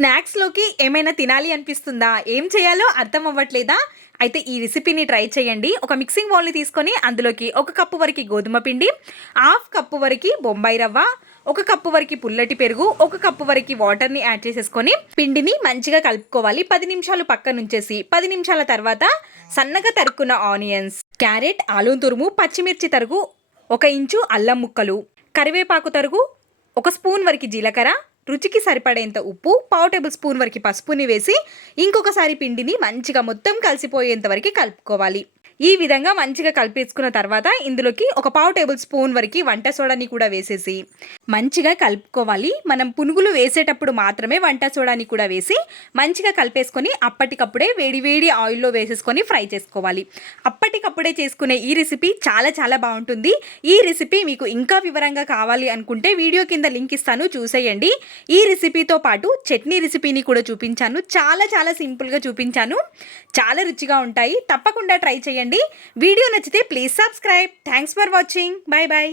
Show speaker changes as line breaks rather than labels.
స్నాక్స్లోకి ఏమైనా తినాలి అనిపిస్తుందా? ఏం చేయాలో అర్థం అవ్వట్లేదా? అయితే ఈ రెసిపీని ట్రై చేయండి. ఒక మిక్సింగ్ బౌల్ని తీసుకొని అందులోకి ఒక కప్పు వరకు గోధుమ పిండి హాఫ్ కప్పు వరకు బొంబాయి రవ్వ ఒక కప్పు వరకు పుల్లటి పెరుగు ఒక కప్పు వరకు వాటర్ని యాడ్ చేసేసుకొని పిండిని మంచిగా కలుపుకోవాలి. పది నిమిషాలు పక్కన ఉంచేసి పది నిమిషాల తర్వాత సన్నగా తరుక్కున్న ఆనియన్స్ క్యారెట్ ఆలు తురుము పచ్చిమిర్చి తరుగు ఒక ఇంచు అల్లం ముక్కలు కరివేపాకు తరుగు ఒక స్పూన్ వరకు జీలకర్ర రుచికి సరిపడేంత ఉప్పు పావు టేబుల్ స్పూన్ వరకు పసుపుని వేసి ఇంకొకసారి పిండిని మంచిగా మొత్తం కలిసిపోయేంత వరకు కలుపుకోవాలి. ఈ విధంగా మంచిగా కలిపేసుకున్న తర్వాత ఇందులోకి ఒక పావు టేబుల్ స్పూన్ వరకు వంట సోడాని కూడా వేసేసి మంచిగా కలుపుకోవాలి. మనం పునుగులు వేసేటప్పుడు మాత్రమే వంట సోడాని కూడా వేసి మంచిగా కలిపేసుకొని అప్పటికప్పుడే వేడి వేడి ఆయిల్లో వేసేసుకొని ఫ్రై చేసుకోవాలి. అప్పటికప్పుడే చేసుకునే ఈ రెసిపీ చాలా చాలా బాగుంటుంది. ఈ రెసిపీ మీకు ఇంకా వివరంగా కావాలి అనుకుంటే వీడియో కింద లింక్ ఇస్తాను చూసేయండి. ఈ రెసిపీతో పాటు చట్నీ రెసిపీని కూడా చూపించాను. చాలా చాలా సింపుల్గా చూపించాను. చాలా రుచిగా ఉంటాయి. తప్పకుండా ట్రై చేయండి. చేయండి. వీడియో నచ్చితే please subscribe. Thanks for watching bye bye